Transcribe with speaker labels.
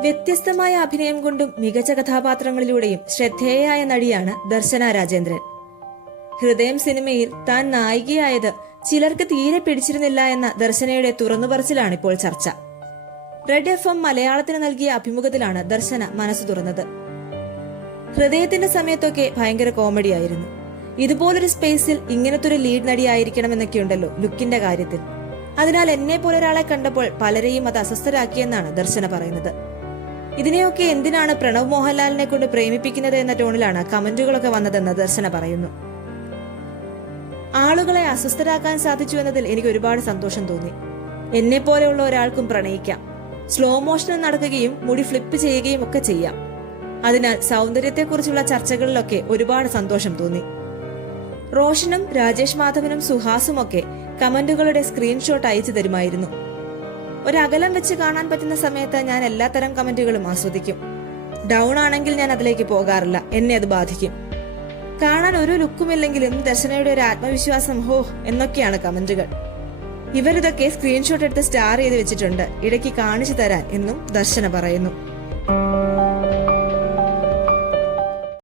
Speaker 1: വ്യത്യസ്തമായ അഭിനയം കൊണ്ടും മികച്ച കഥാപാത്രങ്ങളിലൂടെയും ശ്രദ്ധേയയായ നടിയാണ് ദർശന രാജേന്ദ്രൻ. ഹൃദയം സിനിമയിൽ താൻ നായികയായത് ചിലർക്ക് തീരെ പിടിച്ചിരുന്നില്ല എന്ന ദർശനയുടെ തുറന്നുപറച്ചിലാണ് ഇപ്പോൾ ചർച്ച. റെഡ് എഫ് എം മലയാളത്തിന് നൽകിയ അഭിമുഖത്തിലാണ് ദർശന മനസ്സ് തുറന്നത്. ഹൃദയത്തിന്റെ സമയത്തൊക്കെ ഭയങ്കര കോമഡി ആയിരുന്നു. ഇതുപോലൊരു സ്പേസിൽ ഇങ്ങനത്തെ ഒരു ലീഡ് നടിയായിരിക്കണം എന്നൊക്കെയുണ്ടല്ലോ ലുക്കിന്റെ കാര്യത്തിൽ. അതിനാൽ എന്നെ പോലൊരാളെ കണ്ടപ്പോൾ പലരെയും അത് അസ്വസ്ഥരാക്കിയെന്നാണ് ദർശന പറയുന്നത്. ഇതിനെയൊക്കെ എന്തിനാണ് പ്രണവ് മോഹൻലാലിനെ കൊണ്ട് പ്രേമിപ്പിക്കുന്നത് എന്ന ടോണിലാണ് കമന്റുകളൊക്കെ വന്നതെന്ന് ദർശന പറയുന്നു. ആളുകളെ അസ്വസ്ഥരാക്കാൻ സാധിച്ചു എന്നതിൽ എനിക്ക് ഒരുപാട് സന്തോഷം തോന്നി. എന്നെ പോലെയുള്ള ഒരാൾക്കും പ്രണയിക്കാം. സ്ലോ മോഷനിൽ നടക്കുകയും മുടി ഫ്ലിപ്പ് ചെയ്യുകയും ഒക്കെ ചെയ്യാം. അതിനാൽ സൗന്ദര്യത്തെക്കുറിച്ചുള്ള ചർച്ചകളിലൊക്കെ ഒരുപാട് സന്തോഷം തോന്നി. റോഷനും രാജേഷ് മാധവനും സുഹാസും ഒക്കെ കമന്റുകളുടെ സ്ക്രീൻഷോട്ട് അയച്ചു തരുമായിരുന്നു. ഒരകലം വെച്ച് കാണാൻ പറ്റുന്ന സമയത്ത് ഞാൻ എല്ലാത്തരം കമന്റുകളും ആസ്വദിക്കും. ഡൗൺ ആണെങ്കിൽ ഞാൻ അതിലേക്ക് പോകാറില്ല. എന്നെ അത് ബാധിക്കും. കാണാൻ ഒരു ലുക്കുമില്ലെങ്കിലും ദർശനയുടെ ഒരു ആത്മവിശ്വാസം ഹോ എന്നൊക്കെയാണ് കമന്റുകൾ. ഇവരിതൊക്കെ സ്ക്രീൻഷോട്ട് എടുത്ത് സ്റ്റാർ ചെയ്ത് വെച്ചിട്ടുണ്ട്. ഇടയ്ക്ക് കാണിച്ചു തരാൻ എന്നും ദർശന പറയുന്നു.